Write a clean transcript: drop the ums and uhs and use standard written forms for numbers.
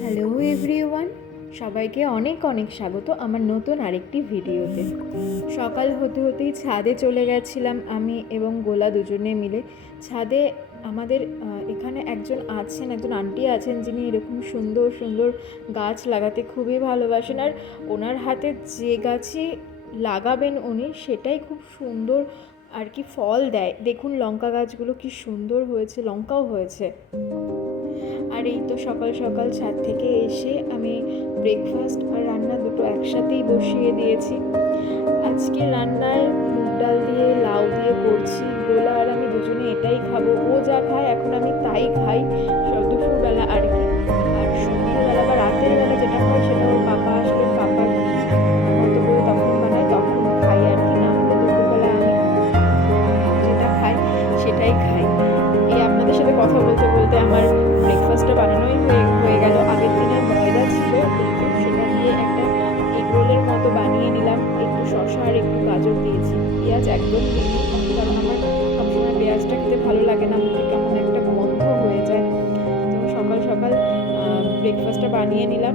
Hello everyone, সবাইকে অনেক অনেক স্বাগত আমার নতুন আরেকটি ভিডিওতে। সকাল হতে হতেই ছাদে চলে গেছিলাম আমি এবং গোলা দুজনে মিলে। ছাদে আমাদের এখানে একজন আন্টি আছেন, যিনি এরকম সুন্দর সুন্দর গাছ লাগাতে খুবই ভালোবাসেন। আর ওনার হাতে যে গাছই লাগাবেন উনি, সেটাই খুব সুন্দর আর কি ফল দেয়। দেখুন লঙ্কা গাছগুলো কি সুন্দর হয়েছে, লঙ্কাও হয়েছে। আর এই তো সকাল সকাল ছাদ থেকে এসে আমি ব্রেকফাস্ট আর রান্না দুটো একসাথেই বসিয়ে দিয়েছি। আজকে রান্নায় মুগ ডাল দিয়ে লাউ দিয়ে করছি। গোলা আর আমি দুজনে এটাই খাবো। ও যা খায় এখন আমি তাই খাই দুপুরবেলা আর কি। আর সন্ধ্যেবেলা বা রাতের বেলা যেটা হয় সেটা ওর পাপা আসলে পাপার মতো করে তখন বানায়, তখন খাই আর কি। না হলে দুপুরবেলা আমি যেটা খাই সেটাই খাই। এই আপনাদের সাথে কথা বলতে বলতে আমার ব্রেকফাস্টটা বানানোই হয়ে গেল। আগের দিনের ময়দা ছিল একটু, সেটা দিয়ে একটা এগ রোলের মতো বানিয়ে নিলাম। একটু শসা আর একটু গাজর দিয়েছি, পেঁয়াজ একদম দিইনি, কারণ আমার সবসময় পেঁয়াজটা খেতে ভালো লাগে না, মুখে কেমন একটা গন্ধ হয়ে যায়। তো সকাল সকাল ব্রেকফাস্টটা বানিয়ে নিলাম।